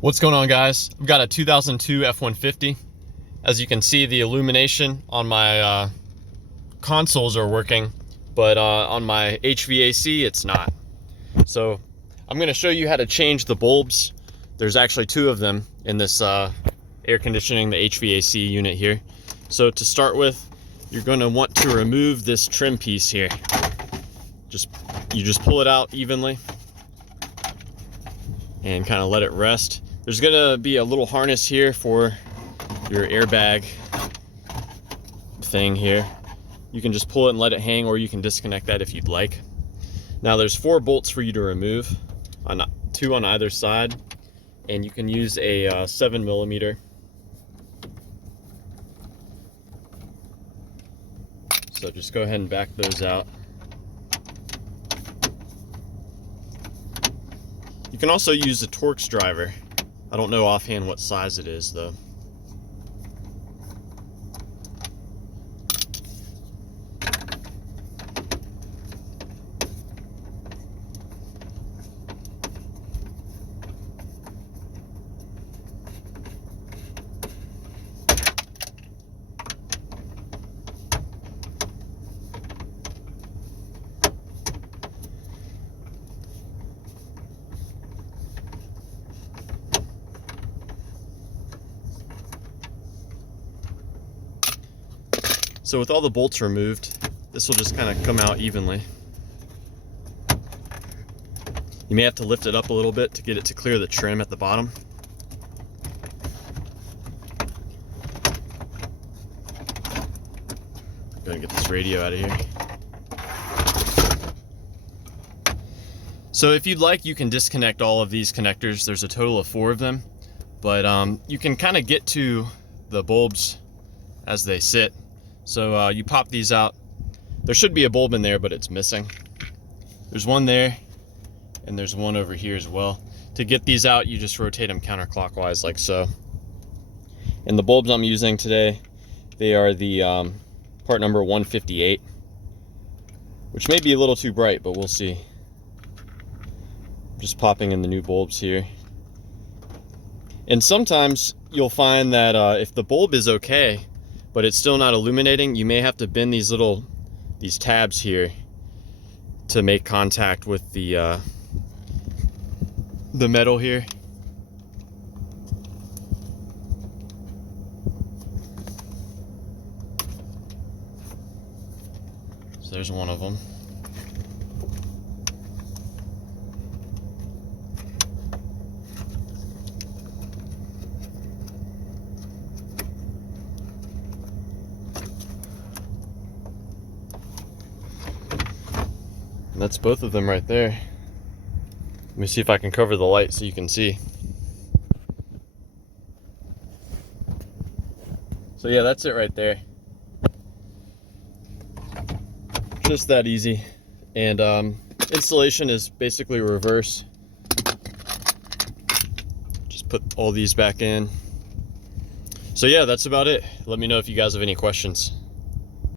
What's going on, guys? I've got a 2002 F-150. As you can see, the illumination on my consoles are working, but on my HVAC it's not. So I'm going to show you how to change the bulbs. There's actually two of them in this air conditioning, the HVAC unit here. So to start with, you're going to want to remove this trim piece here. You just pull it out evenly and kind of let it rest. There's gonna be a little harness here for your airbag thing here. You can just pull it and let it hang, or you can disconnect that if you'd like. Now there's 4 bolts for you to remove, two on either side, and you can use a 7mm. So just go ahead and back those out. You can also use a Torx driver. I don't know offhand what size it is though. So with all the bolts removed, this will just kind of come out evenly. You may have to lift it up a little bit to get it to clear the trim at the bottom. I'm gonna get this radio out of here. So if you'd like, you can disconnect all of these connectors. There's a total of 4 of them, but you can kind of get to the bulbs as they sit. So you pop these out. There should be a bulb in there, but it's missing. There's one there, and there's one over here as well. To get these out, you just rotate them counterclockwise like so. And the bulbs I'm using today, they are the part number 158, which may be a little too bright, but we'll see. Just popping in the new bulbs here. And sometimes you'll find that if the bulb is okay, but it's still not illuminating, you may have to bend these tabs here to make contact with the metal here. So there's one of them. And that's both of them right there. Let me see if I can cover the light so you can see. So yeah, that's it right there. Just that easy. And installation is basically reverse. Just put all these back in. So yeah, that's about it. Let me know if you guys have any questions.